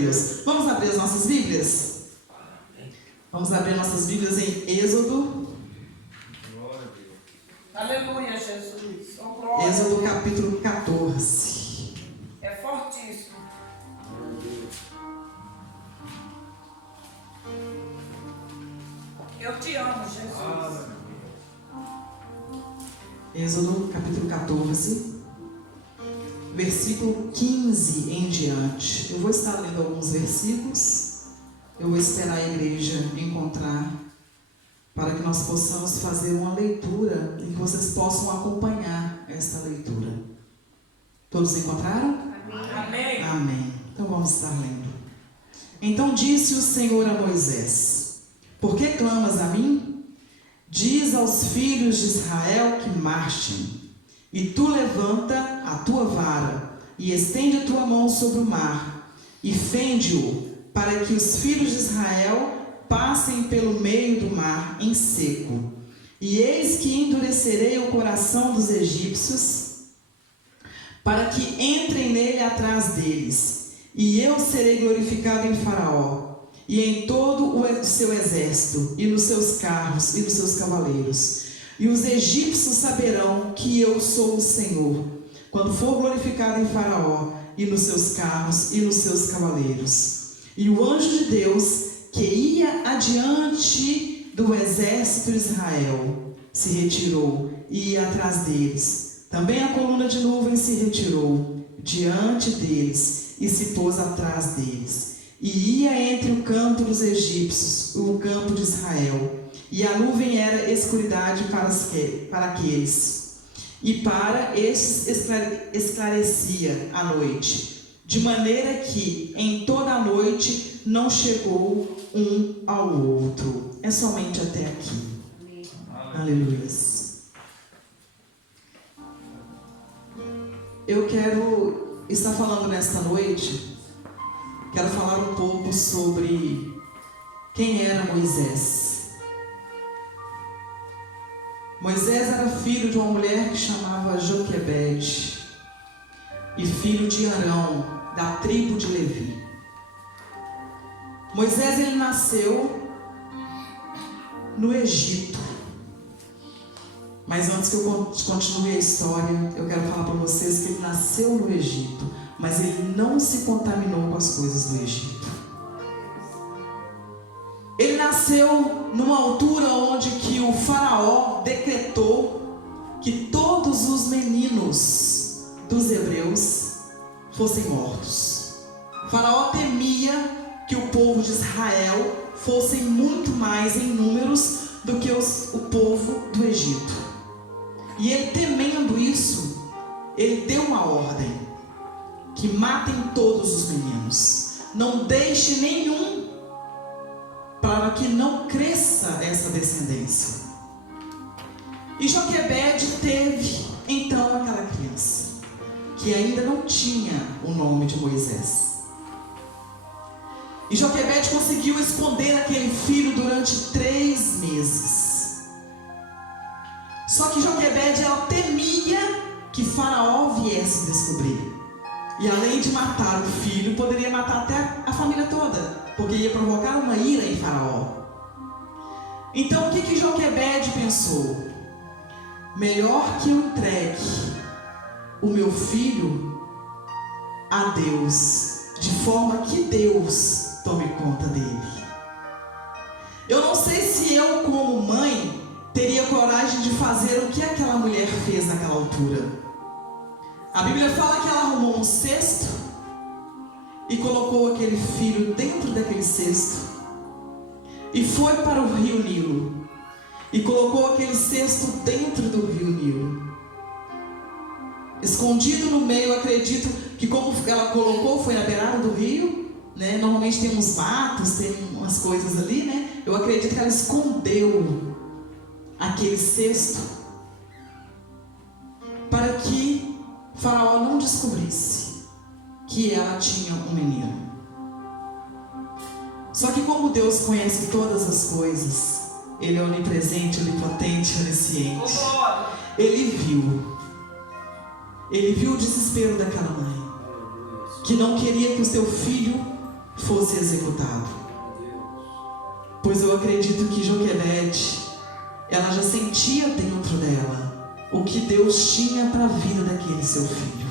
Deus. Vamos abrir as nossas Bíblias? Vamos abrir nossas Bíblias em Êxodo. Aleluia, Jesus. Êxodo capítulo 14. É fortíssimo. Eu te amo, Jesus. Êxodo capítulo 14, versículo 15 em diante. Eu vou estar lendo alguns versículos. Eu vou esperar a igreja encontrar, para que nós possamos fazer uma leitura e que vocês possam acompanhar esta leitura. Todos encontraram? Amém. Amém. Então vamos estar lendo. Então disse o Senhor a Moisés: por que clamas a mim? Diz aos filhos de Israel que marchem. E tu levanta a tua vara e estende a tua mão sobre o mar e fende-o, para que os filhos de Israel passem pelo meio do mar em seco. E eis que endurecerei o coração dos egípcios, para que entrem nele atrás deles. E eu serei glorificado em Faraó, e em todo o seu exército, e nos seus carros, e nos seus cavaleiros. E os egípcios saberão que eu sou o Senhor, quando for glorificado em Faraó, e nos seus carros, e nos seus cavaleiros. E o anjo de Deus, que ia adiante do exército de Israel, se retirou e ia atrás deles. Também a coluna de nuvem se retirou diante deles e se pôs atrás deles. E ia entre o campo dos egípcios, o campo de Israel. E a nuvem era escuridade para aqueles. E para estes esclarecia a noite. De maneira que em toda a noite não chegou um ao outro. É somente até aqui. Aleluia. Eu quero estar falando nesta noite, quero falar um pouco sobre quem era Moisés. Moisés era filho de uma mulher que chamava Joquebede e filho de Arão, da tribo de Levi. Moisés, ele nasceu no Egito. Mas antes que eu continue a história, eu quero falar para vocês que ele nasceu no Egito, mas ele não se contaminou com as coisas do Egito. Ele nasceu numa altura onde que o faraó decretou que todos os meninos dos hebreus fossem mortos. O faraó temia que o povo de Israel fossem muito mais em números do que o povo do Egito. E ele, temendo isso, ele deu uma ordem: que matem todos os meninos, não deixe nenhum, para que não cresça essa descendência. E Joquebede teve então aquela criança, que ainda não tinha o nome de Moisés. E Joquebede conseguiu esconder aquele filho durante 3 meses. Só que Joquebede, ela temia que Faraó viesse descobrir. E além de matar o filho, poderia matar até a família toda, porque ia provocar uma ira em Faraó. Então o que Joquebede pensou? Melhor que eu entregue o meu filho a Deus, de forma que Deus tome conta dele. Eu não sei se eu, como mãe, teria coragem de fazer o que aquela mulher fez naquela altura. A Bíblia fala que ela arrumou um cesto e colocou aquele filho dentro daquele cesto e foi para o rio Nilo e colocou aquele cesto dentro do rio Nilo, escondido no meio. Acredito que como ela colocou foi na beirada do rio, né? Normalmente tem uns matos, tem umas coisas ali, né? Eu acredito que ela escondeu aquele cesto para que Faraó não descobrisse que ela tinha um menino. Só que como Deus conhece todas as coisas, Ele é onipresente, onipotente, onisciente. Ele viu o desespero daquela mãe, que não queria que o seu filho fosse executado. Pois eu acredito que Joquebede, ela já sentia dentro dela o que Deus tinha para a vida daquele seu filho.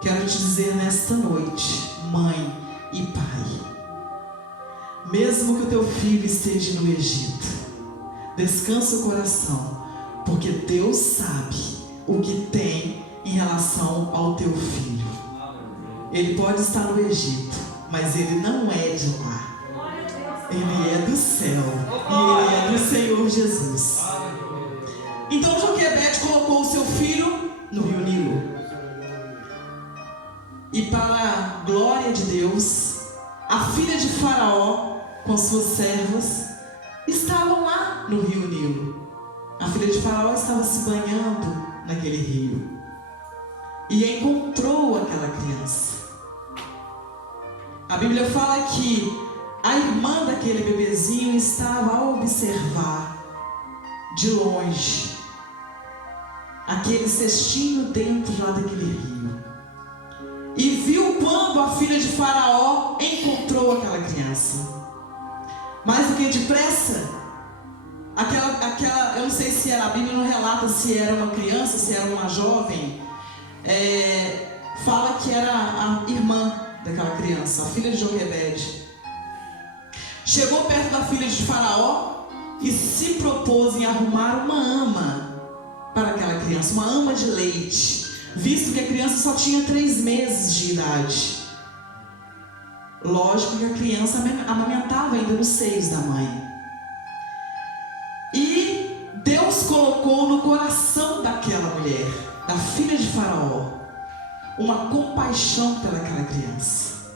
Quero te dizer nesta noite, mãe e pai, mesmo que o teu filho esteja no Egito, descansa o coração, porque Deus sabe o que tem em relação ao teu filho. Ele pode estar no Egito, mas ele não é de lá. Ele é do céu e ele é do Senhor Jesus. Então Joquebede colocou o seu filho no rio Nilo. E para a glória de Deus, a filha de Faraó com suas servas estavam lá no rio Nilo. A filha de Faraó estava se banhando naquele rio e encontrou aquela criança. A Bíblia fala que a irmã daquele bebezinho estava a observar de longe aquele cestinho dentro lá daquele rio e viu quando a filha de Faraó encontrou aquela criança. Mais do que depressa, eu não sei se era, a Bíblia não relata se era uma criança, se era uma jovem, fala que era a irmã daquela criança, a filha de Joquebede. Chegou perto da filha de Faraó e se propôs em arrumar uma ama para aquela criança, uma ama de leite, visto que a criança só tinha 3 meses de idade. Lógico que a criança amamentava ainda nos seios da mãe. E Deus colocou no coração daquela mulher, da filha de Faraó, uma compaixão pelaquela criança.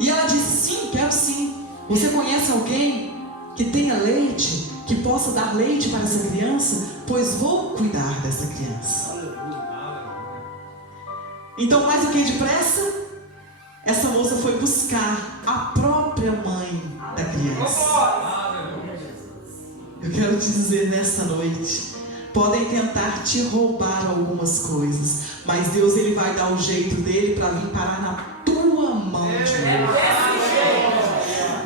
E ela disse: sim, quero sim. Você conhece alguém que tenha leite, que possa dar leite para essa criança? Pois vou cuidar dessa criança. Então, mais do que depressa, essa moça foi buscar a própria mãe da criança. Eu quero te dizer nessa noite, podem tentar te roubar algumas coisas, mas Deus, ele vai dar o jeito dele para vir parar na tua mão de novo.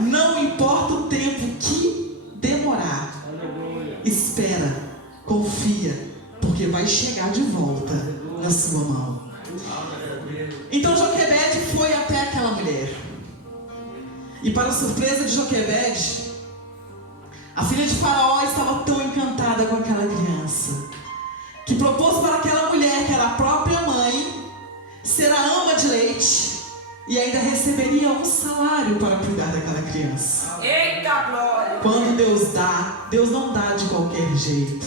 Não importa o tempo que demorar, espera, confia, porque vai chegar de volta na sua mão. Então Joquebede foi até aquela mulher, e para a surpresa de Joquebede, a filha de Faraó estava tão encantada com aquela criança, que propôs para aquela mulher, que era a própria mãe, ser a ama de leite, e ainda receberia um salário para cuidar daquela criança. Eita glória! Quando Deus dá, Deus não dá de qualquer jeito.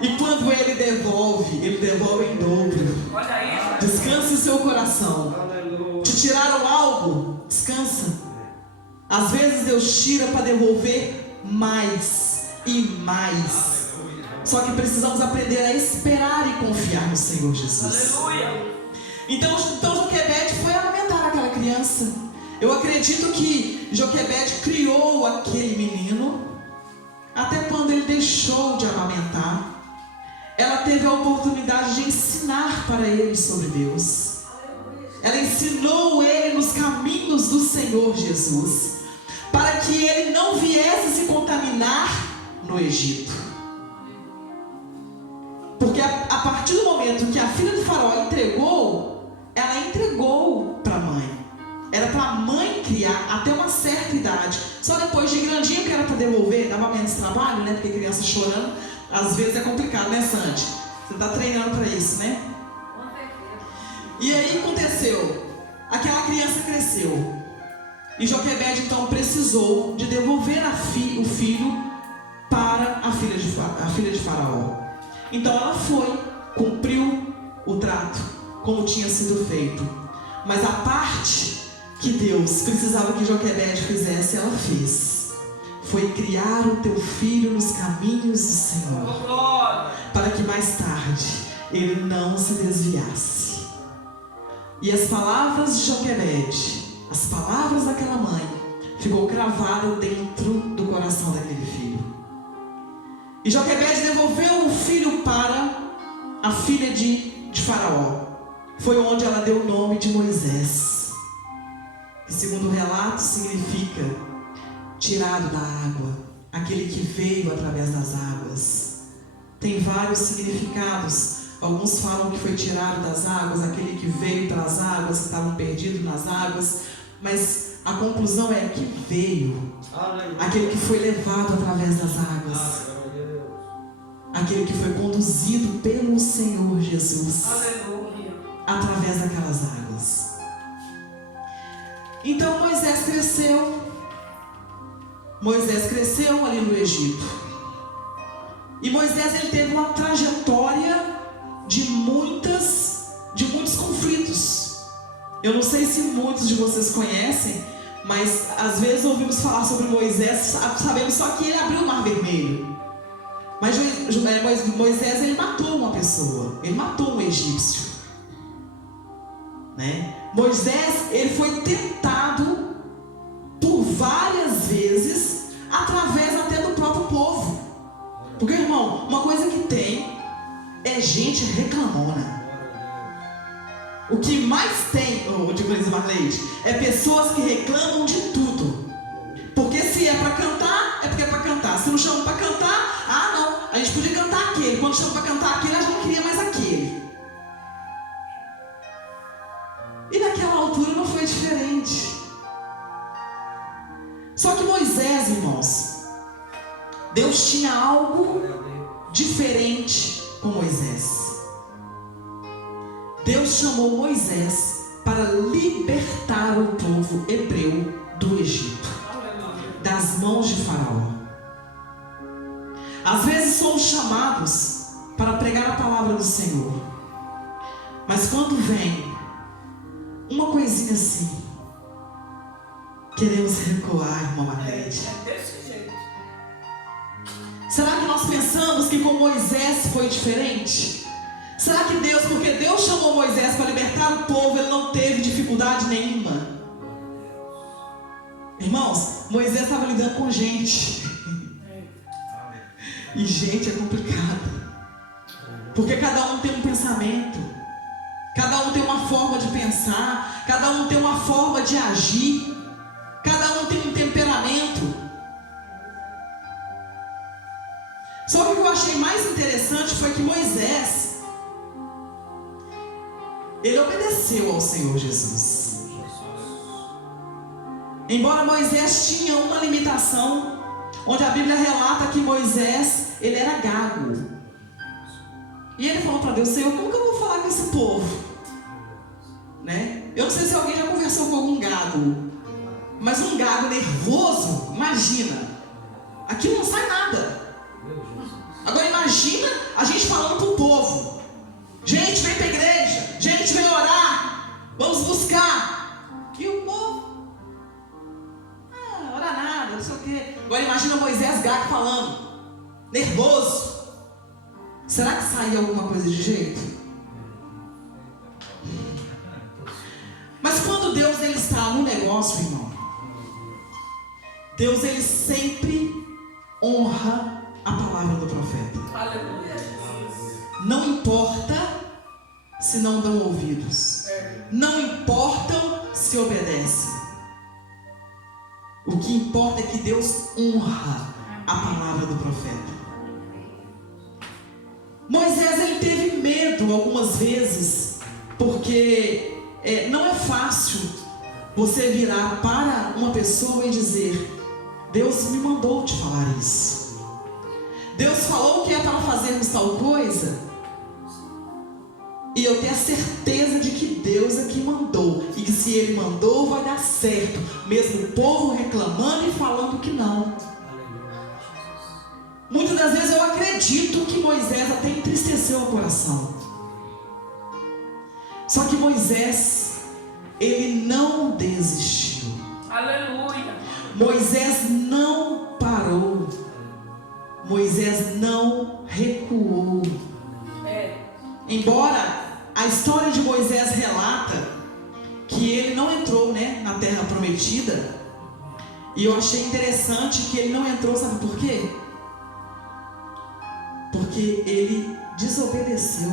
E quando Ele devolve em dobro. Olha isso! Descanse o seu coração. Te tiraram algo? Descansa. Às vezes Deus tira para devolver mais e mais. Só que precisamos aprender a esperar e confiar no Senhor Jesus. Aleluia! Então Joquebede foi amamentar aquela criança. Eu acredito que Joquebede criou aquele menino até quando ele deixou de amamentar. Ela teve a oportunidade de ensinar para ele sobre Deus. Ela ensinou ele nos caminhos do Senhor Jesus, para que ele não viesse se contaminar no Egito. Porque a partir do momento que a filha de Faraó entregou, ela entregou para a mãe. Era para a mãe criar até uma certa idade. Só depois de grandinha que era para devolver, dava menos trabalho, né? Porque criança chorando, às vezes é complicado, né, Sandy? Você está treinando para isso, né? E aí aconteceu, aquela criança cresceu. E Joquebede então precisou de devolver o filho para a filha de Faraó. Então ela foi, cumpriu o trato como tinha sido feito. Mas a parte que Deus precisava que Joquebede fizesse, ela fez. Foi criar o teu filho nos caminhos do Senhor, para que mais tarde ele não se desviasse. E as palavras de Joquebede, as palavras daquela mãe, ficou cravada dentro do coração daquele filho. E Joquebede devolveu o filho para a filha de Faraó. Foi onde ela deu o nome de Moisés. fato significa tirado da água, aquele que veio através das águas. Tem vários significados. Alguns falam que foi tirado das águas, aquele que veio pelas águas, que estavam perdidos nas águas. Mas a conclusão é que veio, aquele que foi levado através das águas, aquele que foi conduzido pelo Senhor Jesus através daquelas águas. Então Moisés cresceu ali no Egito. E Moisés, ele teve uma trajetória de muitos conflitos. Eu não sei se muitos de vocês conhecem, mas às vezes ouvimos falar sobre Moisés, sabemos só que ele abriu o Mar Vermelho. Mas Moisés, ele matou uma pessoa, ele matou um egípcio, né? Moisés, ele foi tentado por várias vezes, através até do próprio povo. Porque, irmão, uma coisa que tem é gente reclamona. O que mais tem, é pessoas que reclamam de tudo. Porque se é para cantar, é porque é para cantar. Se não chama para cantar, não, a gente podia cantar aquele. Quando chama para cantar aquele, a gente não queria mais aquele. E naquela altura não foi diferente. Só que Moisés, irmãos, Deus tinha algo diferente com Moisés. Deus chamou Moisés para libertar o povo hebreu do Egito, das mãos de Faraó. Às vezes somos chamados para pregar a palavra do Senhor, mas quando vem uma coisinha assim, queremos recuar, irmã Marlete. É desse jeito. Será que nós pensamos que com Moisés foi diferente? Será que Deus, porque Deus chamou Moisés para libertar o povo, ele não teve dificuldade nenhuma? Irmãos, Moisés estava lidando com gente. E gente é complicado. Porque cada um tem um pensamento, cada um tem uma forma de pensar, cada um tem uma forma de agir, cada um tem um temperamento. Só que o que eu achei mais interessante foi que Moisés, ele obedeceu ao Senhor Jesus. Embora Moisés tinha uma limitação, onde a Bíblia relata que Moisés, ele era gago. E ele falou para Deus: Senhor, como que eu vou falar com esse povo? Né? Eu não sei se alguém já conversou com algum gago, mas um gago nervoso, imagina, aquilo não sai nada. Agora imagina a gente falando para o povo: gente, vem para a igreja, gente, vem orar, vamos buscar. E o povo, ora nada, não sei o quê. Agora imagina Moisés gago falando, nervoso. Será que saía alguma coisa de jeito? Mas quando Deus, ele está no negócio, irmão, Deus, ele sempre honra a palavra do profeta. Aleluia. Não importa se não dão ouvidos, não importam se obedecem. O que importa é que Deus honra a palavra do profeta. Moisés, ele teve medo algumas vezes, porque não é fácil você virar para uma pessoa e dizer: Deus me mandou te falar isso, Deus falou que é para fazermos tal coisa, e eu tenho a certeza de que Deus é que mandou, e que se Ele mandou vai dar certo, mesmo o povo reclamando e falando que não. Muitas das vezes eu acredito que Moisés até entristeceu o coração. Só que Moisés, ele não desistiu. Aleluia. Moisés não parou. Moisés não recuou. Embora a história de Moisés relata que ele não entrou, na terra prometida. E eu achei interessante que ele não entrou, sabe por quê? Porque ele desobedeceu.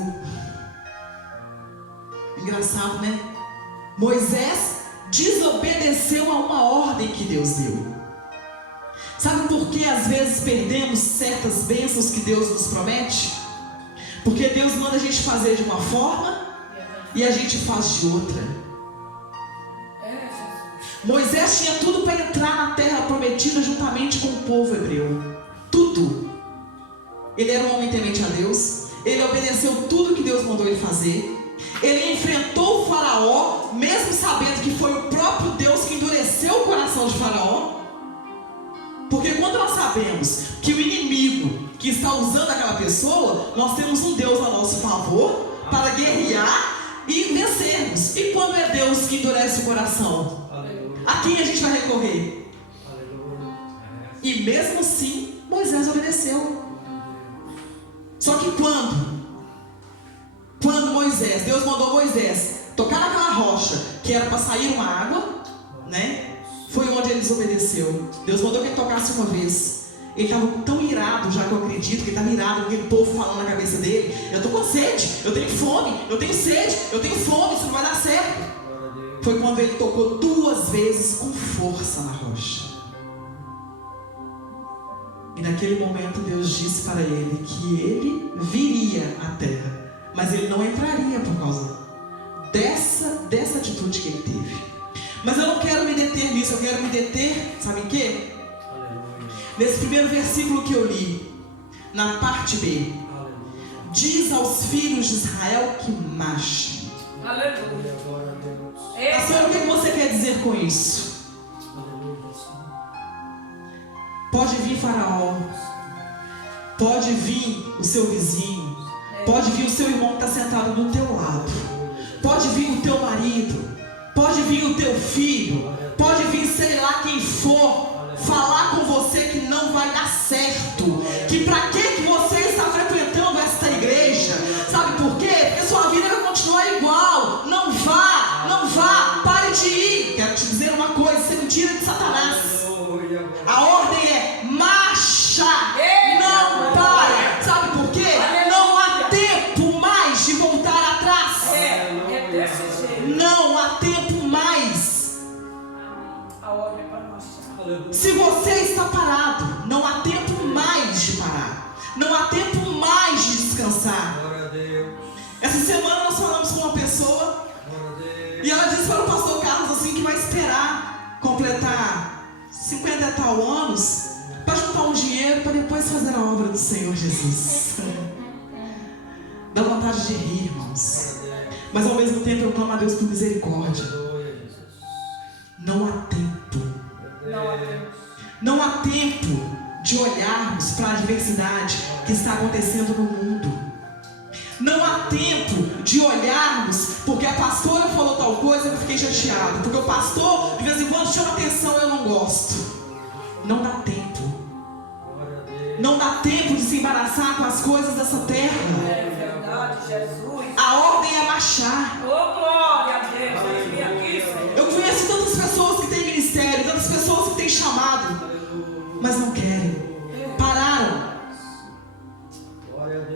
Engraçado, né? Moisés desobedeceu a uma ordem que Deus deu. Sabe por que às vezes perdemos certas bênçãos que Deus nos promete? Porque Deus manda a gente fazer de uma forma e a gente faz de outra. Moisés tinha tudo para entrar na terra prometida juntamente com o povo hebreu. Tudo. Ele era um homem temente a Deus. Ele obedeceu tudo que Deus mandou ele fazer. Ele enfrentou o faraó, mesmo sabendo que foi o próprio Deus que endureceu o coração de faraó. Porque quando nós sabemos que o inimigo que está usando aquela pessoa, nós temos um Deus a nosso favor para guerrear e vencermos. E quando é Deus que endurece o coração, a quem a gente vai recorrer? E mesmo assim, Moisés obedeceu. Só que quando Moisés, Deus mandou Moisés tocar naquela rocha, que era para sair uma água, né? Foi onde ele desobedeceu. Deus mandou que ele tocasse uma vez. Ele estava tão irado, já que eu acredito que ele estava irado com aquele povo falando na cabeça dele: eu estou com sede, eu tenho fome, eu tenho sede, eu tenho fome, isso não vai dar certo. Foi quando ele tocou 2 vezes com força na rocha. E naquele momento Deus disse para ele que ele viria à terra, mas ele não entraria por causa dessa atitude que ele teve. Mas eu não quero me deter nisso, eu quero me deter, sabe em quê? Nesse primeiro versículo que eu li, na parte B. Diz aos filhos de Israel que marchem. Aleluia. Pastor, o que você quer dizer com isso? Pode vir Faraó, pode vir o seu vizinho, pode vir o seu irmão que está sentado do teu lado, pode vir o teu marido, pode vir o teu filho, pode vir sei lá quem for falar com você que não vai dar certo, que para que você está frequentando esta igreja? Sabe por quê? Porque sua vida vai continuar igual. Não vá, pare de ir. Quero te dizer uma coisa, isso é mentira de Satanás. A ordem é marcha, não para. Sabe por quê? Não há tempo mais de voltar atrás. É desse jeito. Não há tempo mais. A ordem é para marchar. Se você está parado, não há tempo mais de parar. Não há tempo mais de descansar. Essa semana nós falamos com uma pessoa e ela disse para o pastor Carlos assim que vai esperar completar 50 e tal anos para juntar um dinheiro para depois fazer a obra do Senhor Jesus. Dá vontade de rir, irmãos. Mas ao mesmo tempo eu clamo a Deus por misericórdia. Não há tempo. Não há tempo de olharmos para a adversidade que está acontecendo no mundo. Não há tempo de olharmos porque a pastora falou tal coisa e eu fiquei chateado, porque o pastor de vez em quando chama atenção e eu não gosto. Não dá tempo. Não dá tempo de se embaraçar com as coisas dessa terra. É verdade, Jesus. A ordem é marchar. Oh, glória a Deus. Eu vim aqui, Senhor. Eu conheço tantas pessoas que têm ministério, tantas pessoas que têm chamado, mas não querem. Pararam.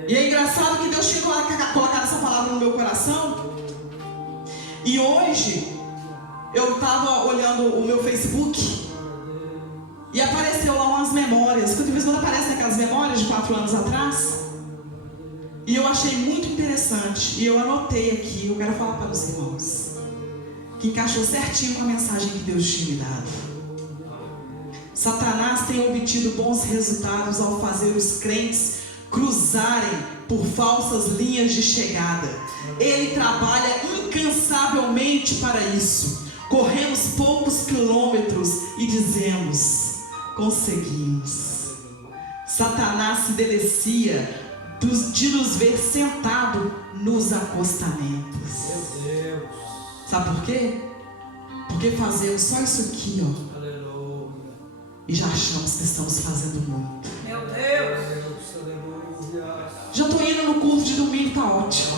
E é engraçado que Deus tinha colocado essa palavra no meu coração. E hoje eu estava olhando o meu Facebook e apareceu lá umas memórias, porque de vez em quando aparecem aquelas memórias de 4 anos atrás. E eu achei muito interessante. E eu anotei aqui, eu quero falar para os irmãos, que encaixou certinho com a mensagem que Deus tinha me dado. Satanás tem obtido bons resultados ao fazer os crentes cruzarem por falsas linhas de chegada. Ele trabalha incansavelmente para isso. Corremos poucos quilômetros e dizemos: conseguimos. Satanás se delecia de nos ver sentado nos acostamentos. Sabe por quê? Porque fazemos só isso aqui, ó, e já achamos que estamos fazendo muito. Meu Deus. Já estou indo no culto de domingo, tá ótimo.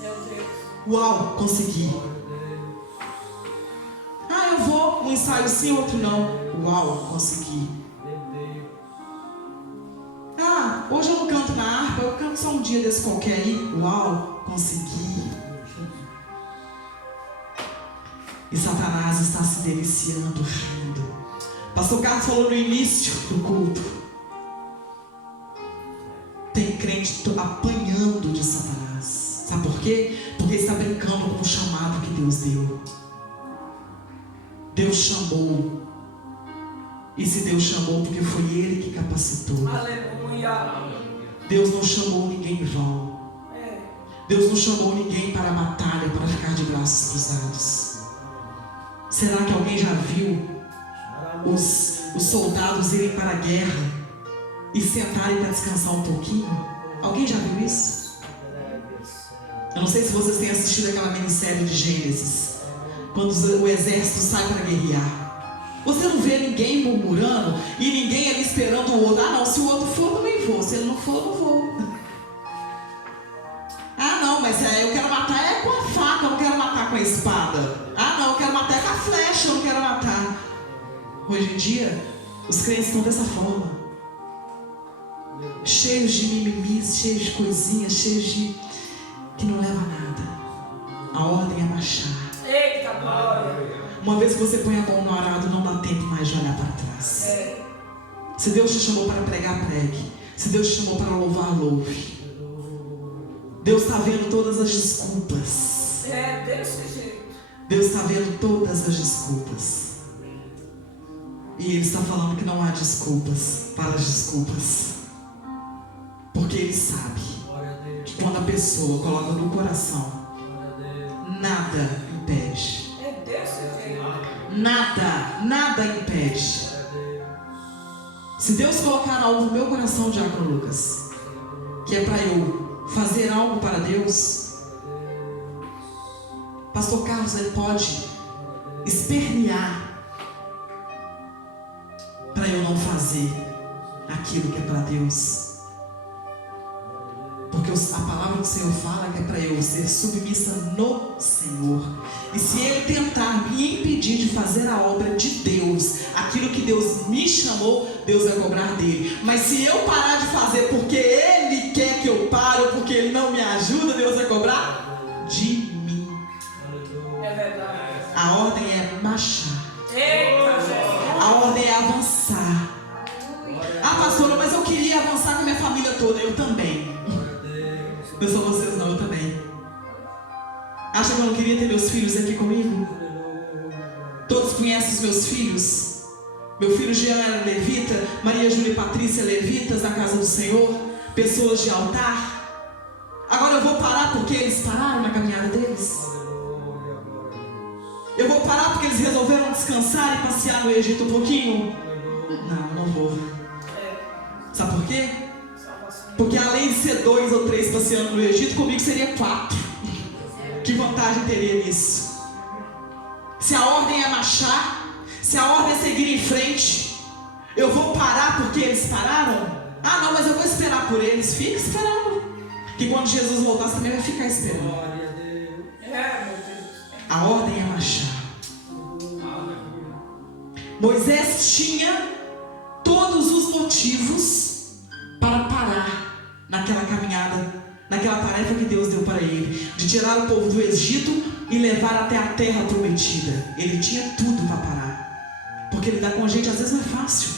Meu Deus. Uau, consegui. Ah, eu vou um ensaio sim, outro não. Uau, consegui. Ah, hoje eu não canto na harpa, eu canto só um dia desse qualquer aí. Uau, consegui. E Satanás está se deliciando, rindo. Pastor Carlos falou no início do culto. Tem crente apanhando de Satanás. Sabe por quê? Porque está brincando com o chamado que Deus deu. Deus chamou. E se Deus chamou, porque foi Ele que capacitou. Aleluia. Deus não chamou ninguém em vão. Deus não chamou ninguém para a batalha, para ficar de braços cruzados. Será que alguém já viu os soldados irem para a guerra e sentarem para descansar um pouquinho? Alguém já viu isso? Eu não sei se vocês têm assistido aquela minissérie de Gênesis, quando o exército sai para guerrear. Você não vê ninguém murmurando e ninguém ali esperando o outro. Ah não, se o outro for, eu também vou. Se ele não for, eu não vou. Ah não, mas eu quero matar com a faca, eu não quero matar com a espada. Ah não, eu quero matar com a flecha, eu não quero matar. Hoje em dia, os crentes estão dessa forma. Cheios de mimimis, cheios de coisinhas, cheios de... que não leva a nada. A ordem é marchar. Eita glória. Uma vez que você põe a mão no arado, não dá tempo mais de olhar para trás. Se Deus te chamou para pregar, pregue. Se Deus te chamou para louvar, louve. Deus está vendo todas as desculpas. Desse jeito. Deus está vendo todas as desculpas. E Ele está falando que não há desculpas para as desculpas. Porque Ele sabe que quando a pessoa coloca no coração, nada impede. Desse jeito. Nada impede. Se Deus colocar algo no meu coração, Diácono Lucas, que é para eu fazer algo para Deus, Pastor Carlos, ele pode espernear para eu não fazer aquilo que é para Deus. Porque a palavra do Senhor fala que é para eu ser submissa no Senhor. E se Ele tentar me impedir de fazer a obra de Deus, aquilo que Deus me chamou, Deus vai cobrar dele. Mas se eu parar de fazer porque Ele quer que eu pare, ou porque Ele não me ajuda, Deus vai cobrar de mim. É verdade. A ordem é marchar. Eita Jesus. A ordem é avançar. Ah, pastora, mas eu queria avançar com a minha família toda. Eu também. Não são vocês não, eu também. Acha que eu não queria ter meus filhos aqui comigo? Todos conhecem os meus filhos? Meu filho Jean era levita, Maria Júlia e Patrícia levitas na casa do Senhor, pessoas de altar. Agora eu vou parar porque eles pararam na caminhada deles? Eu vou parar porque eles resolveram descansar e passear no Egito um pouquinho? Não vou. Sabe por quê? Porque além de ser 2 ou 3 passeando no Egito, comigo seria 4. Que vantagem teria nisso? Se a ordem é marchar, se a ordem é seguir em frente, eu vou parar porque eles pararam? Ah não, mas eu vou esperar por eles. Fica esperando, que quando Jesus voltar você também vai ficar esperando. A ordem é marchar. Moisés tinha todos os motivos para parar naquela caminhada, naquela tarefa que Deus deu para ele, de tirar o povo do Egito e levar até a terra prometida. Ele tinha tudo para parar, porque lidar com a gente às vezes não é fácil.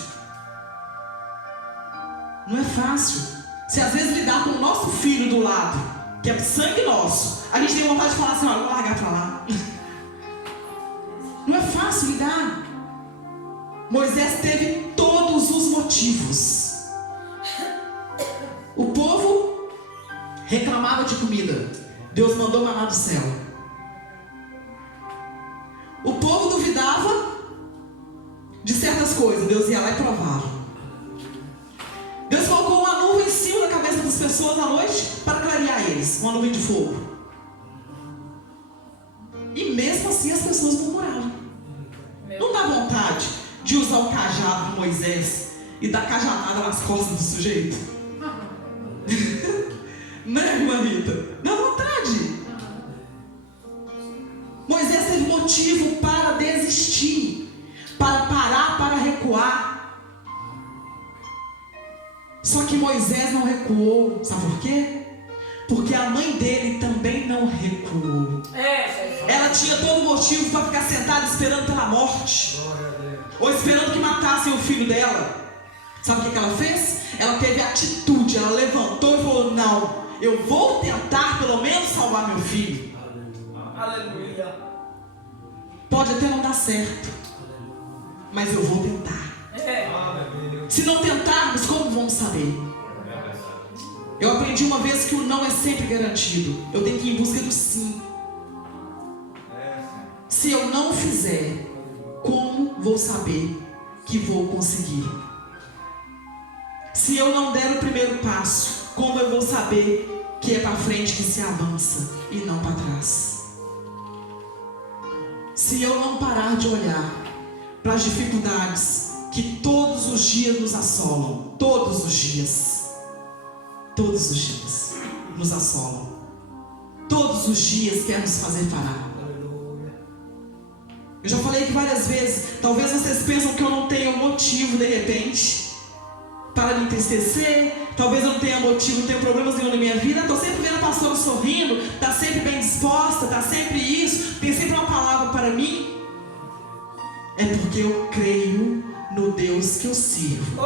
Não é fácil. Se às vezes lidar com o nosso filho do lado, que é sangue nosso, a gente tem vontade de falar assim: olha, vou largar para lá. Não é fácil lidar. Moisés teve todos os motivos. O povo reclamava de comida. Deus mandou maná do céu. O povo duvidava de certas coisas. Deus ia lá e provava. Deus colocou uma nuvem em cima da cabeça das pessoas à noite para clarear eles. Uma nuvem de fogo. E mesmo assim as pessoas murmuravam. Não dá vontade de usar o cajado de Moisés e dar cajadada nas costas do sujeito? Né, irmã Rita? Dá vontade. Moisés teve motivo para desistir, para parar, para recuar. Só que Moisés não recuou. Sabe por quê? Porque a mãe dele também não recuou. Ela tinha todo motivo para ficar sentada esperando pela morte, ou esperando que matassem o filho dela. Sabe o que ela fez? Ela teve atitude, ela levantou e falou: não, eu vou tentar pelo menos salvar meu filho. Aleluia. Pode até não dar certo, mas eu vou tentar. Se não tentarmos, como vamos saber? Eu aprendi uma vez que o não é sempre garantido. Eu tenho que ir em busca do sim. Se eu não fizer, como vou saber que vou conseguir? Se eu não der o primeiro passo, como eu vou saber que é para frente que se avança e não para trás? Se eu não parar de olhar para as dificuldades que todos os dias nos assolam, todos os dias nos assolam, todos os dias quer nos fazer parar. Eu já falei aqui várias vezes, talvez vocês pensam que eu não tenha motivo de repente para me entristecer, talvez eu não tenha motivo, não tenha problemas nenhum na minha vida. Estou sempre vendo a pastora sorrindo, está sempre bem disposta, está sempre isso, tem sempre uma palavra para mim. É porque eu creio no Deus que eu sirvo,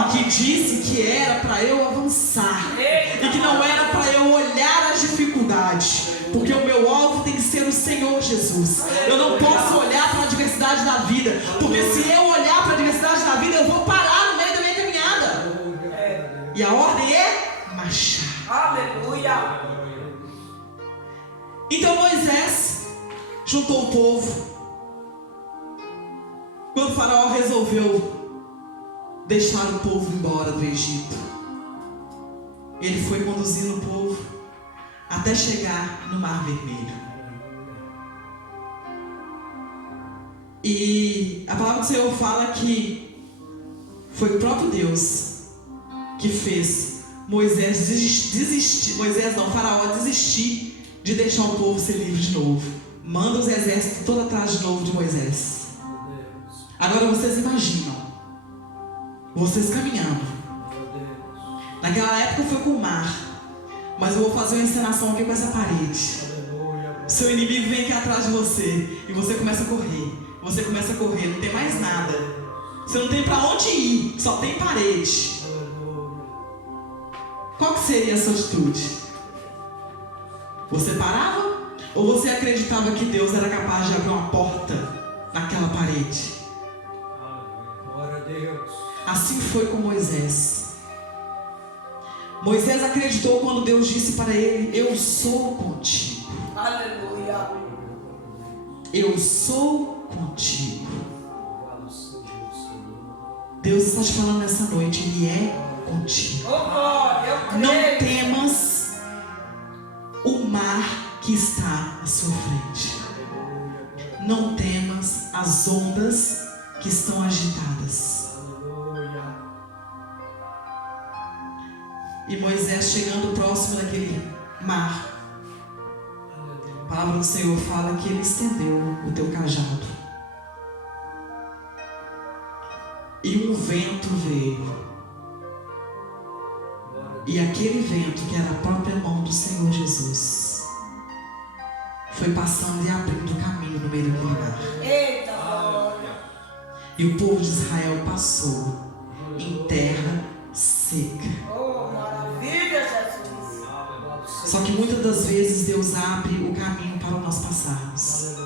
e que disse que era para eu avançar, e que não era para eu olhar as dificuldades, porque o meu alvo tem que ser o Senhor Jesus. Eu não posso olhar para a adversidade da vida, porque se eu olhar para a adversidade da vida, eu vou parar no meio da minha caminhada. E a ordem é marchar. Aleluia. Então Moisés juntou o povo. Quando o faraó resolveu deixar o povo embora do Egito, ele foi conduzindo o povo até chegar no Mar Vermelho. E a palavra do Senhor fala que foi o próprio Deus que fez Moisés desistir, Faraó desistir de deixar o povo ser livre de novo. Manda os exércitos todos atrás de novo de Moisés. Agora vocês imaginam, vocês caminhando. Naquela época foi com o mar, mas eu vou fazer uma encenação aqui com essa parede. Seu inimigo vem aqui atrás de você e você começa a correr. Você começa a correr, não tem mais nada. Você não tem para onde ir, só tem parede. Qual que seria a sua atitude? Você parava? Ou você acreditava que Deus era capaz de abrir uma porta naquela parede? Assim foi com Moisés. Moisés acreditou quando Deus disse para ele: eu sou contigo. Aleluia. Eu sou contigo. Deus está te falando nessa noite, Ele é contigo. Não temas o mar que está à sua frente. Não temas as ondas que estão agitadas. E Moisés, chegando próximo daquele mar, a palavra do Senhor fala que Ele estendeu o teu cajado, e um vento veio, e aquele vento, que era a própria mão do Senhor Jesus, foi passando e abrindo o caminho no meio daquele mar. Eita! E o povo de Israel passou em terra seca. Oh, maravilha, Jesus! Só que muitas das vezes Deus abre o caminho para nós passarmos.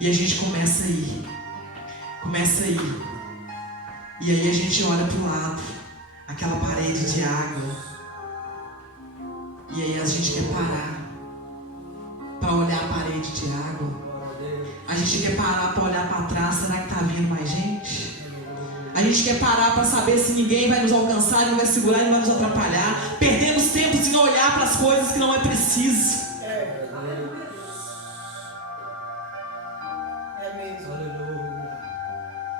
E a gente começa a ir. E aí a gente olha para o lado, aquela parede de água. E aí a gente quer parar para olhar a parede de água. A gente quer parar para olhar para trás. Será que está vindo mais gente? A gente quer parar para saber se ninguém vai nos alcançar, não vai segurar, não vai nos atrapalhar. Perdemos tempos em olhar para as coisas que não é preciso. É mesmo.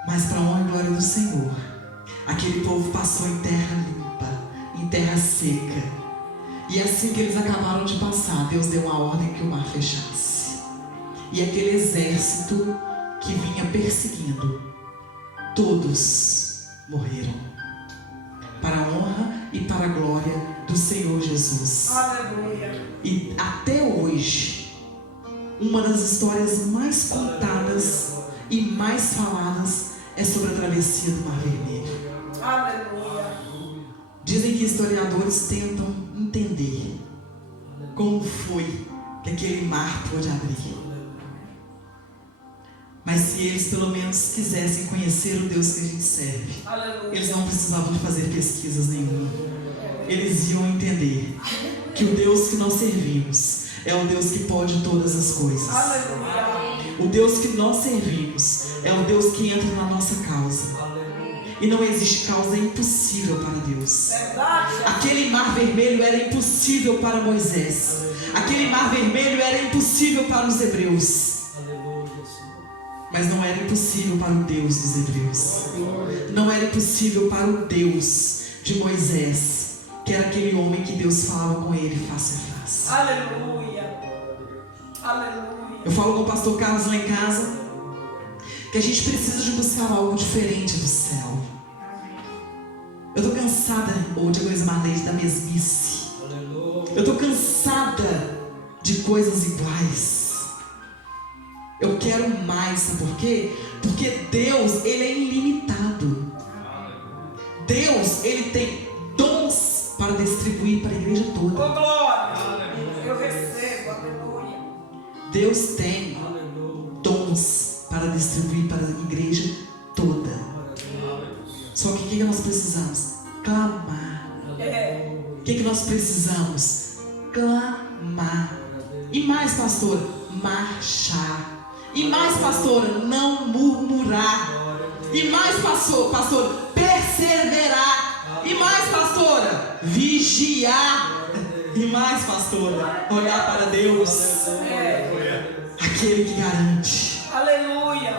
Mas para a honra e glória do Senhor, aquele povo passou em terra limpa, em terra seca. E assim que eles acabaram de passar, Deus deu uma ordem que o mar fechasse. E aquele exército que vinha perseguindo, todos morreram, para a honra e para a glória do do Senhor Jesus. Aleluia. E até hoje, uma das histórias mais contadas e mais faladas é sobre a travessia do Mar Vermelho. Aleluia. Dizem que historiadores tentam entender como foi que aquele mar pôde abrir. Mas se eles pelo menos quisessem conhecer o Deus que a gente serve, Aleluia. eles não precisavam de fazer pesquisas nenhuma. Eles iam entender que o Deus que nós servimos é o Deus que pode todas as coisas. Aleluia. O Deus que nós servimos é o Deus que entra na nossa causa. E não existe causa impossível para Deus. Verdade. Aquele mar vermelho era impossível para Moisés. Aquele mar vermelho era impossível para os hebreus. Mas não era impossível para o Deus dos hebreus. Não era impossível para o Deus de Moisés, que era aquele homem que Deus falava com ele face a face. Aleluia. Aleluia. Eu falo com o pastor Carlos lá em casa que a gente precisa de buscar algo diferente do céu. Eu estou cansada, ou de coisa Marlene, da mesmice. Eu estou cansada de coisas iguais. Eu quero mais, sabe por quê? Porque Deus, Ele é ilimitado. Deus, Ele tem dons para distribuir para a igreja Oh, toda. glória. Eu recebo. Aleluia. Deus tem dons para distribuir para a igreja toda. Só que o que nós precisamos? Clamar. O que nós precisamos? Clamar. E mais, pastora, marchar. E mais, pastora, não murmurar. E mais, pastor, perseverar. E mais, pastora, vigiar. E mais, pastora, olhar para Deus, aquele que garante. Aleluia.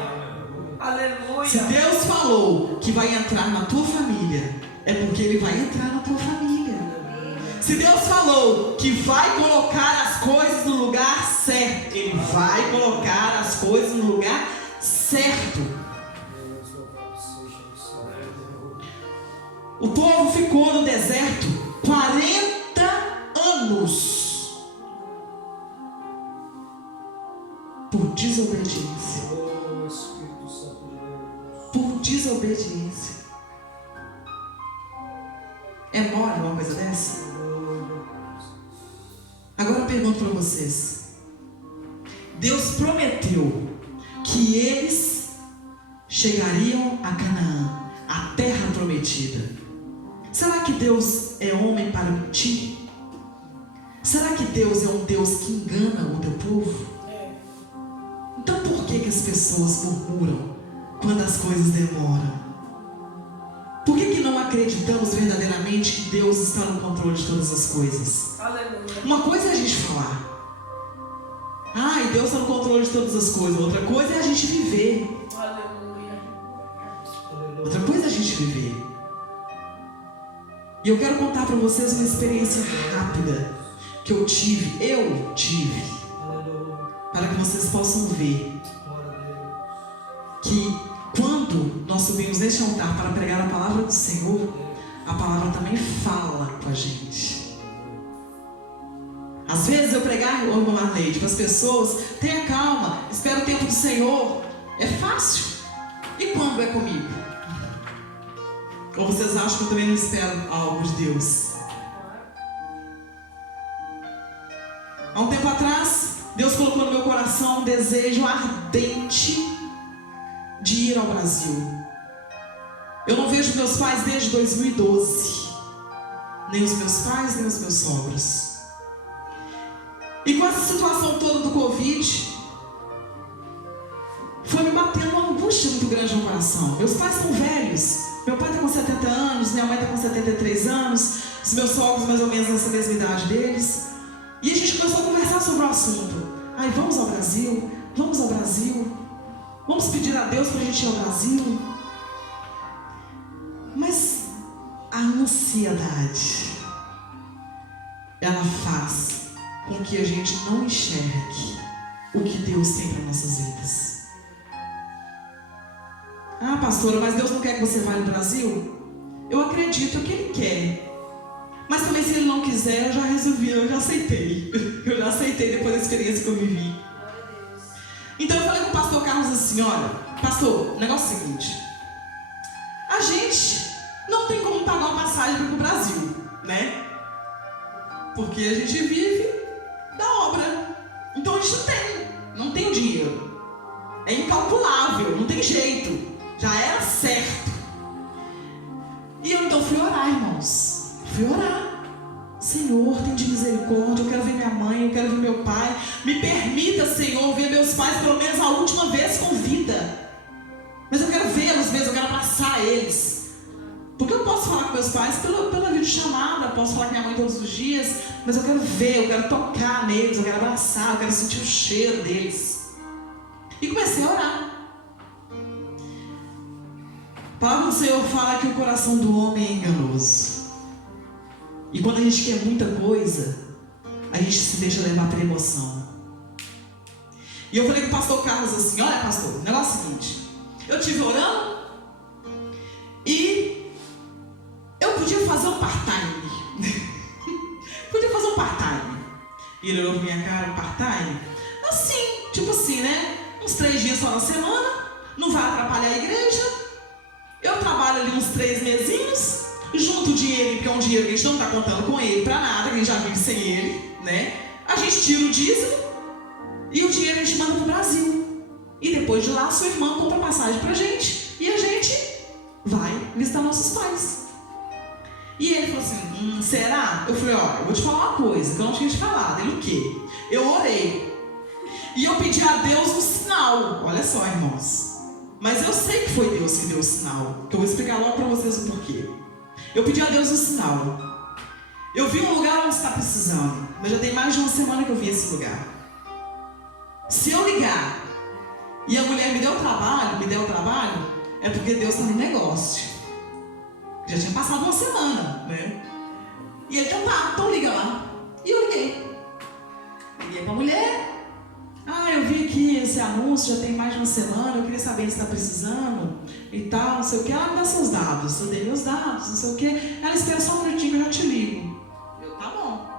Aleluia. Se Deus falou que vai entrar na tua família, é porque Ele vai entrar na tua família. Se Deus falou que vai colocar as coisas no lugar certo, Ele vai colocar as coisas no lugar certo. O povo ficou no deserto 40 anos por desobediência. Por desobediência. É mole uma coisa dessa? Agora eu pergunto para vocês. Deus prometeu que eles chegariam a Canaã, a terra prometida. Será que Deus é homem para mentir? Será que Deus é um Deus que engana o teu povo? Então por que as pessoas murmuram quando as coisas demoram? Por que não acreditamos verdadeiramente que Deus está no controle de todas as coisas? Aleluia. Uma coisa é a gente falar, ai, Deus está no controle de todas as coisas. Outra coisa é a gente viver. Aleluia. Outra coisa é a gente viver. E eu quero contar para vocês uma experiência rápida que eu tive, para que vocês possam ver que quando nós subimos neste altar para pregar a palavra do Senhor, a palavra também fala com a gente. Às vezes eu pregar uma lei para as pessoas, tenha calma, espera o tempo do Senhor. É fácil. E quando é comigo? Ou vocês acham que eu também não espero algo de Deus? Há um tempo atrás, Deus colocou no meu coração um desejo ardente de ir ao Brasil. Eu não vejo meus pais desde 2012. Nem os meus pais, nem os meus sogros. E com essa situação toda do Covid, foi me batendo uma angústia muito grande no coração. Meus pais são velhos. Meu pai está com 70 anos, minha mãe está com 73 anos. Os meus sogros mais ou menos nessa mesma idade deles. E a gente começou a conversar sobre o assunto. Ai, vamos ao Brasil? Vamos ao Brasil? Vamos pedir a Deus para a gente ir ao Brasil? Mas a ansiedade, ela faz com que a gente não enxergue o que Deus tem para nossas vidas. Ah, pastora, mas Deus não quer que você vá no Brasil? Eu acredito que Ele quer. Mas também se ele não quiser, eu já resolvi, eu já aceitei. Eu já aceitei depois da experiência que eu vivi. Então eu falei com o pastor Carlos assim, olha, pastor, o negócio é o seguinte. A gente não tem como pagar uma passagem para ir pro Brasil, né? Porque a gente vive da obra. Então a gente não tem o dinheiro. É incalculável, não tem jeito. Já era certo. E eu então fui orar, irmãos. Fui orar. Senhor, tem de misericórdia, eu quero ver minha mãe, eu quero ver meu pai. Me permita, Senhor, ver meus pais pelo menos a última vez com vida. Mas eu quero vê-los mesmo, eu quero abraçar eles. Porque eu posso falar com meus pais pela videochamada, posso falar com minha mãe todos os dias, mas eu quero ver, eu quero tocar neles, eu quero abraçar, eu quero sentir o cheiro deles. E comecei a orar. A palavra do Senhor fala que o coração do homem é enganoso. E quando a gente quer muita coisa, a gente se deixa levar pela emoção. E eu falei com o pastor Carlos assim, olha pastor, o negócio é o seguinte, eu estive orando e eu podia fazer um part-time. Podia fazer um part-time. E ele olhou pra minha cara, um part-time? Assim, tipo assim, né? Uns 3 dias só na semana, não vai atrapalhar a igreja. Eu trabalho ali uns 3 mesinhos, junto o dinheiro, porque é um dinheiro que a gente não está contando com ele para nada, que a gente já vive sem ele, né? A gente tira o dízimo e o dinheiro a gente manda para o Brasil. E depois de lá, sua irmã compra passagem para a gente e a gente vai visitar nossos pais. E ele falou assim, será? Eu falei, olha, eu vou te falar uma coisa, que eu não tinha te falado. Ele, o quê? Eu orei. E eu pedi a Deus um sinal. Olha só, irmãos. Mas eu sei que foi Deus que deu o sinal, que eu vou explicar logo para vocês o porquê. Eu pedi a Deus um sinal. Eu vi um lugar onde está precisando, mas já tem mais de uma semana que eu vi esse lugar. Se eu ligar e a mulher me der o trabalho, é porque Deus está no negócio. Já tinha passado uma semana, né? E ele, então liga lá. E eu liguei. Liguei para a mulher. Eu vi aqui esse anúncio, já tem mais de uma semana, eu queria saber se está precisando e tal, não sei o que. Ela me dá seus dados, eu dei meus dados, não sei o que. Ela espera só um minutinho que eu já te ligo. Eu, tá bom.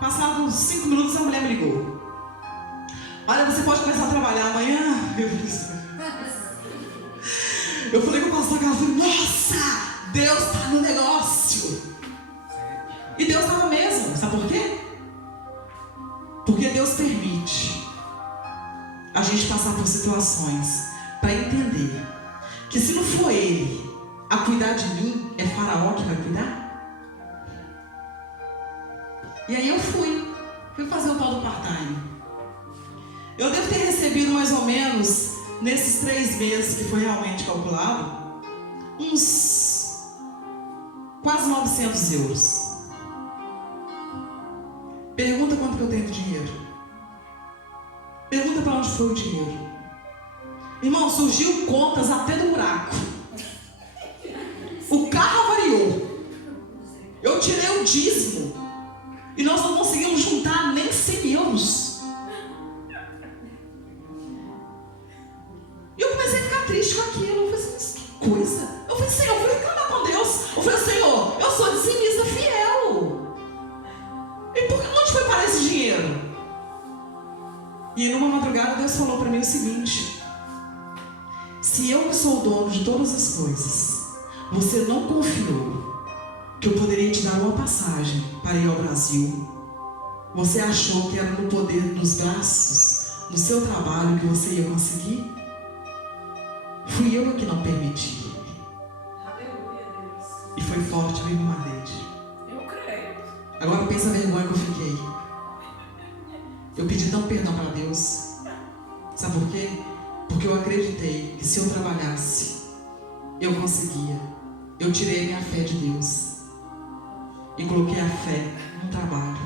Passados 5 minutos a mulher me ligou. Olha, você pode começar a trabalhar amanhã? Eu falei com o pastor Carlos, nossa, Deus está no negócio. E Deus estava mesmo, sabe por quê? Porque Deus permite a gente passar por situações para entender que se não for Ele a cuidar de mim, é Faraó que vai cuidar. E aí eu fui fazer o tal do part-time. Eu devo ter recebido mais ou menos, nesses 3 meses que foi realmente calculado, uns quase 900 euros. Pergunta quanto que eu tenho de dinheiro. Pergunta para onde foi o dinheiro. Irmão, surgiu contas até do buraco. O carro avariou. Eu tirei o dízimo. E nós não conseguimos juntar nem 100 euros. E eu comecei a ficar triste com aquilo. Eu falei assim, mas que coisa. Eu falei, Senhor, eu fui reclamar com Deus. Eu falei, Senhor, eu sou dizimista fiel. E por que onde foi parar esse dinheiro? E numa madrugada Deus falou para mim o seguinte: se eu que sou o dono de todas as coisas, você não confiou que eu poderia te dar uma passagem para ir ao Brasil, você achou que era no poder dos braços, no seu trabalho que você ia conseguir? Fui eu que não permiti. Aleluia, Deus. E foi forte, viu, Marlete? Eu creio. Agora pensa a vergonha que eu fiquei. Eu pedi tão perdão para Deus. Sabe por quê? Porque eu acreditei que se eu trabalhasse, eu conseguia. Eu tirei minha fé de Deus e coloquei a fé no trabalho.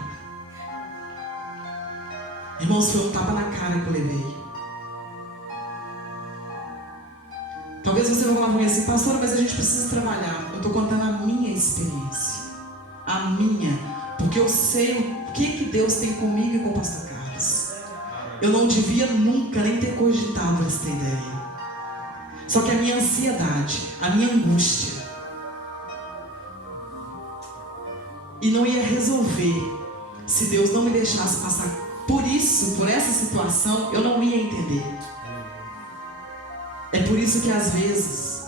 Irmãos, foi um tapa na cara que eu levei. Talvez você vá falar comigo assim, pastora, mas a gente precisa trabalhar. Eu estou contando a minha experiência. A minha. Porque eu sei o que Deus tem comigo e com o pastor Carlos. Eu não devia nunca nem ter cogitado essa ideia. Só que a minha ansiedade, a minha angústia, e não ia resolver. Se Deus não me deixasse passar por isso, por essa situação, eu não ia entender. É por isso que às vezes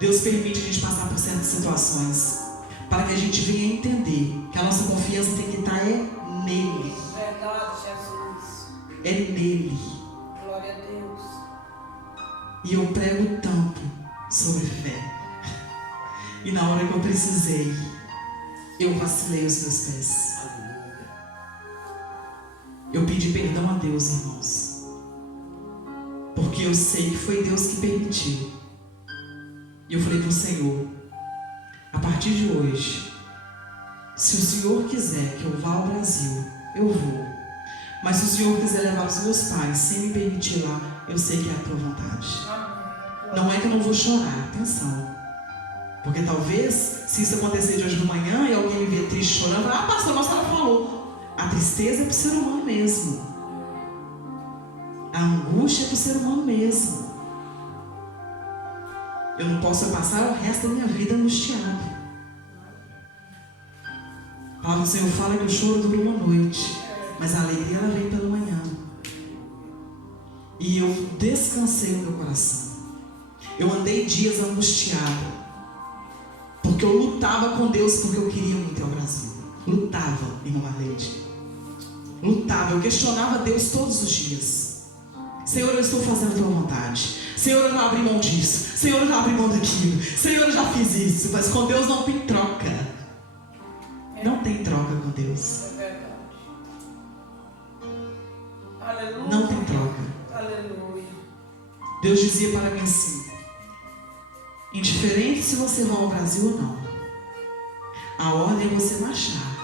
Deus permite a gente passar por certas situações, para que a gente venha entender que a nossa confiança tem que estar nele. Verdade, Jesus. É nele. Glória a Deus. E eu prego tanto sobre fé. E na hora que eu precisei, eu vacilei os meus pés. Eu pedi perdão a Deus, irmãos. Porque eu sei que foi Deus que permitiu. E eu falei para o Senhor: a partir de hoje, se o Senhor quiser que eu vá ao Brasil, eu vou. Mas se o Senhor quiser levar os meus pais sem me permitir lá, eu sei que é a tua vontade. Não é que eu não vou chorar, atenção. Porque talvez, se isso acontecer de hoje de manhã e alguém me ver triste chorando, pastor, nossa, ela falou. A tristeza é para o ser humano mesmo. A angústia é para o ser humano mesmo. Eu não posso passar o resto da minha vida angustiado. A palavra do Senhor fala que o choro dura uma noite, mas a alegria ela vem pela manhã. E eu descansei o meu coração. Eu andei dias angustiado, porque eu lutava com Deus, porque eu queria muito ir ao Brasil. Lutava, irmã Marleide. Lutava, eu questionava Deus todos os dias. Senhor, eu estou fazendo a tua vontade. Senhor, eu já abri mão disso. Senhor, eu já abri mão daquilo. Senhor, eu já fiz isso. Mas com Deus não tem troca. Não tem troca com Deus. É verdade. Aleluia. Não tem troca. Aleluia. Deus dizia para mim assim: indiferente se você vai ao Brasil ou não, a ordem é você marchar.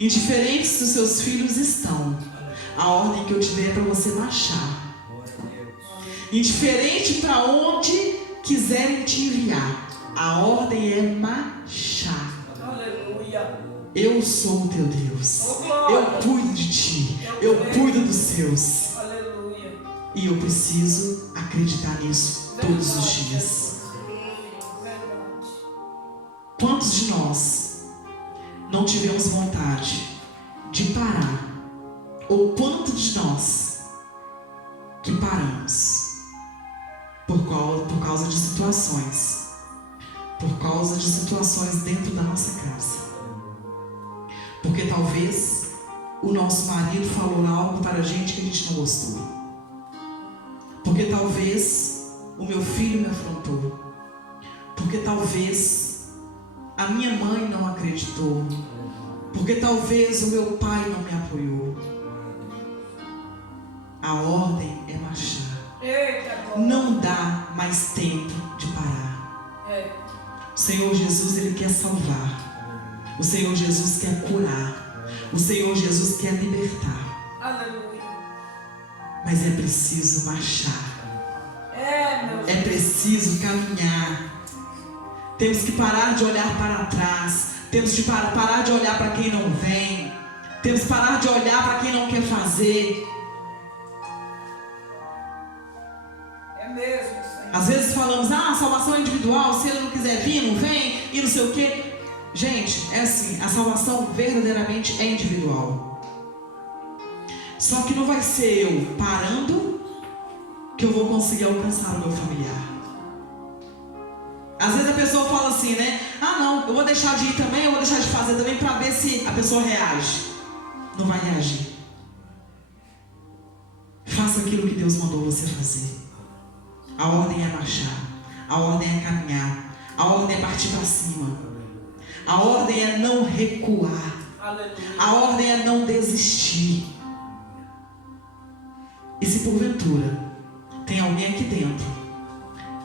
Indiferente se os seus filhos estão, a ordem que eu te dei é para você marchar. Indiferente para onde quiserem te enviar, a ordem é marchar. Aleluia. Eu sou o teu Deus. Oh, glória. Eu cuido de ti. Eu cuido dos seus. Aleluia. E eu preciso acreditar nisso todos os dias. Verdade. Quantos de nós não tivemos vontade de parar? Ou quantos de nós que paramos por causa de situações, por causa de situações dentro da nossa casa? Porque talvez o nosso marido falou algo para a gente que a gente não gostou. Porque talvez o meu filho me afrontou. Porque talvez a minha mãe não acreditou. Porque talvez o meu pai não me apoiou. A ordem é marchar. Eita, Não dá mais tempo de parar. é. O Senhor Jesus, Ele quer salvar. O Senhor Jesus quer curar. O Senhor Jesus quer libertar. Aleluia. Mas é preciso marchar. É, meu É preciso caminhar. Temos que parar de olhar para trás. Temos que parar de olhar para quem não vem. Temos que parar de olhar para quem não quer fazer. É mesmo, Senhor. Às vezes falamos, a salvação é individual. Se ele não quiser vir, não vem. E não sei o quê. Gente, é assim, a salvação verdadeiramente é individual. Só que não vai ser eu parando que eu vou conseguir alcançar o meu familiar. Às vezes a pessoa fala assim, né? Não, eu vou deixar de ir também, eu vou deixar de fazer também para ver se a pessoa reage. Não vai reagir. Faça aquilo que Deus mandou você fazer. A ordem é marchar. A ordem é caminhar. A ordem é partir para cima. A ordem é não recuar. Aleluia. A ordem é não desistir. E se porventura tem alguém aqui dentro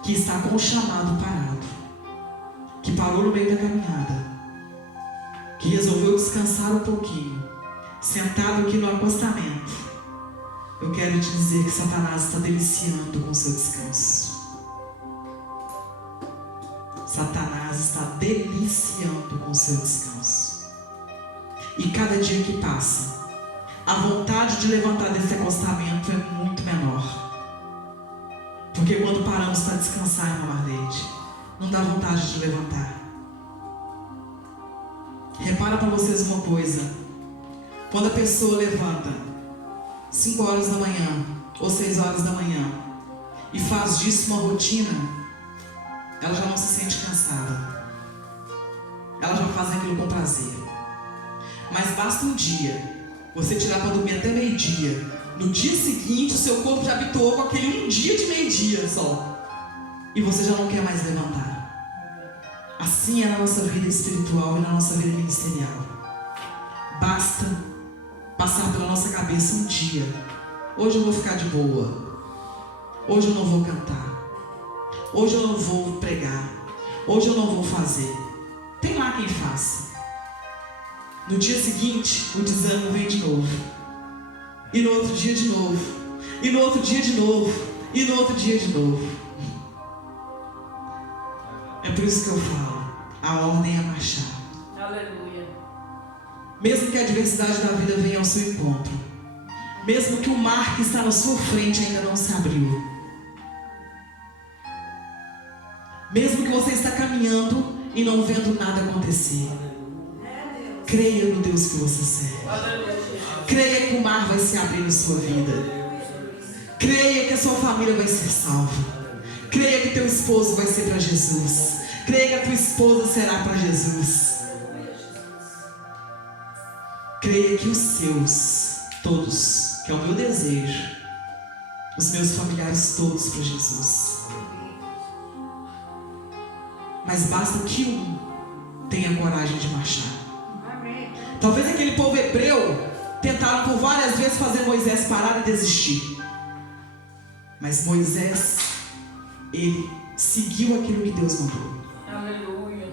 que está com o chamado parado, que parou no meio da caminhada, que resolveu descansar um pouquinho, sentado aqui no acostamento, eu quero te dizer que Satanás está deliciando com o seu descanso. Satanás está deliciando com o seu descanso. E cada dia que passa, a vontade de levantar desse acostamento é muito menor. Porque quando paramos para descansar, irmã Marleide, não dá vontade de levantar. falar para vocês uma coisa. Quando a pessoa levanta 5 horas da manhã ou 6 horas da manhã e faz disso uma rotina, ela já não se sente cansada. Ela já faz aquilo com prazer. Mas basta um dia você tirar para dormir até meio-dia. No dia seguinte o seu corpo já habituou com aquele um dia de meio-dia só. E você já não quer mais levantar. Assim é na nossa vida espiritual e na nossa vida ministerial. Basta passar pela nossa cabeça um dia. Hoje eu vou ficar de boa. Hoje eu não vou cantar. Hoje eu não vou pregar. Hoje eu não vou fazer. Tem lá quem faça. No dia seguinte, o desânimo vem de novo. E no outro dia de novo. E no outro dia de novo. E no outro dia de novo. É por isso que eu falo. A ordem é marchar. Aleluia. Mesmo que a adversidade da vida venha ao seu encontro. Mesmo que o mar que está na sua frente ainda não se abriu. Mesmo que você está caminhando e não vendo nada acontecer. Creia no Deus que você serve. Creia que o mar vai se abrir na sua vida. Creia que a sua família vai ser salva. Creia que teu esposo vai ser para Jesus. Creia que a tua esposa será para Jesus. Creia que os seus, todos, que é o meu desejo, os meus familiares todos para Jesus. Mas basta que um tenha coragem de marchar. Talvez aquele povo hebreu tentaram por várias vezes fazer Moisés parar e desistir. Mas Moisés, ele seguiu aquilo que Deus mandou. Aleluia.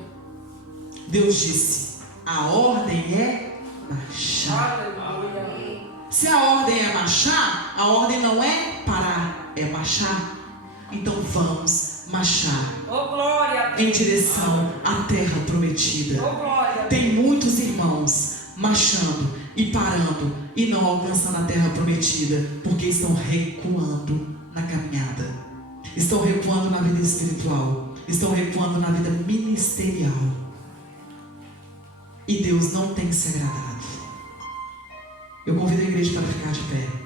Deus disse: a ordem é marchar. Aleluia. Se a ordem é marchar, a ordem não é parar, é marchar. Então vamos marchar Oh, glória. em direção à terra prometida. Oh, glória. Tem muitos irmãos marchando e parando e não alcançando a terra prometida, porque estão recuando na caminhada, estão recuando na vida espiritual, estão recuando na vida ministerial. E Deus não tem se agradado. Eu convido a igreja para ficar de pé.